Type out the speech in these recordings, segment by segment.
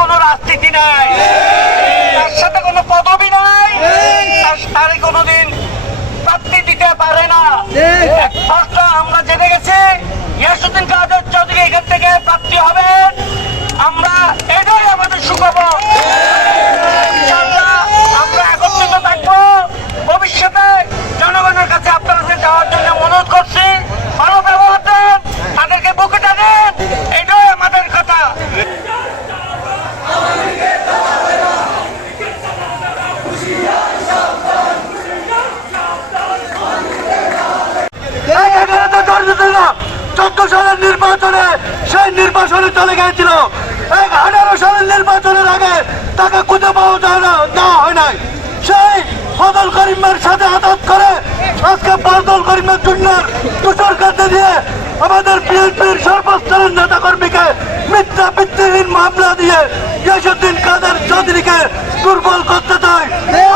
কোনো রাজনীতি নাই। তার সাথে কোনো পদবি নাই। তার কোনোদিন প্রাপ্তি দিতে পারে না। স্পষ্ট আমরা জেনে গেছি, ইয়াসুদ্দিন কাদের চৌধুরী এখান থেকে প্রাপ্তি হবে। আমরা এটাই আমাদের সুখবর। চোদ্দ সালের নির্বাচনে সেই নির্বাচনে চলে গিয়েছিল। এক আঠারো সালের নির্বাচনের আগে তাকে খুঁজে পাওয়া যায় না, দেওয়া হয় নাই। সেই ফজল করিমের সাথে আদাত করে আজকে ফজল করিমের জন্য তুষার কাছে দিয়ে আমাদের বিএনপির সর্বস্তরের নেতা কর্মীকে মিথ্যা ভিত্তিহীন মামলা দিয়ে ইয়াসুদ্দিন কাদের চৌধুরীকে দুর্বল করতে চাই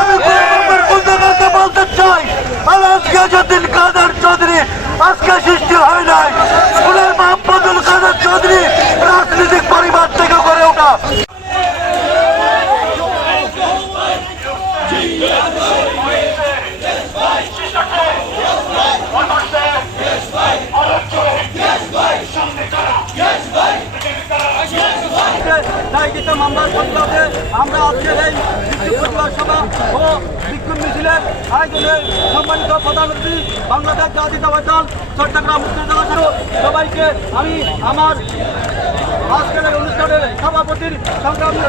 আমি গোলামের কুন্দকারকে বলতে চাই আলাস গিয়াসুদ্দিন কাদের চৌধুরী আজকে সৃষ্টি হয় নাই স্কুলের মাহমুদুল কাদের চৌধুরী রাজনৈতিক পরিবার থেকে গড়ে ওঠা দায়িত্ব মামলার প্রতিবাদে আমরা আজকের এই প্রতিবাদ সভা ও বিক্ষোভ মিছিলের আয়োজনে সম্মানিত প্রধানমন্ত্রী, বাংলাদেশ জাতীয়তাবাদ দল, চট্টগ্রাম সহ সবাইকে আমি আমার আজকের অনুষ্ঠানের সভাপতির সংগ্রামী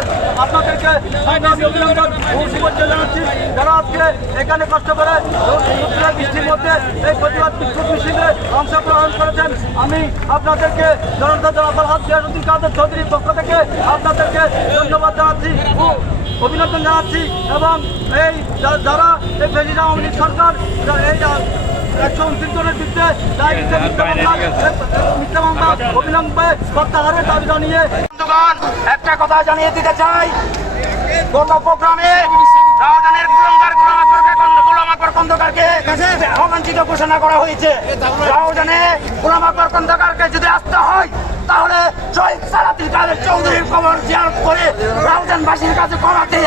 আপনাদেরকে সংগ্রামী অভিনন্দন ও শুভেচ্ছা জানাচ্ছি। যারা আজকে এখানে কষ্ট করে বৃষ্টির মধ্যে এই প্রতিবাদ বিক্ষোভ মিছিলে অংশগ্রহণ করেছেন, আমি আপনাদেরকে জনতা জনতার হাত জিয়ারুদ্দিন কাদের চৌধুরীর পক্ষ থেকে আপনাদেরকে ধন্যবাদ জানাচ্ছি ও অভিনন্দন জানাচ্ছি। এবং এই যারা এই প্রেসিডেন্ট আওয়ামী সরকার, এই একশো উনত্রিশ জনের বিরুদ্ধে দায় দিচ্ছে মিথ্যা মামলা অবিলম্বে প্রত্যাহারের দাবি জানিয়ে বন্ধুগণ একটা কথা জানিয়ে দিতে চাই। গত প্রোগ্রামে রাওজানের কুলঙ্গার গোলাম আকবরকে কন্দ- খন্দকারকে অবাঞ্ছিত ঘোষণা করা হয়েছে। রাওজানে গোলাম আকবর খন্দকারকে যদি আসতে হয় তাহলে শহীদ সালাতির কাদের চৌধুরীর কবর জিয়ারত করে রাউজানবাসীর কাছে করাতে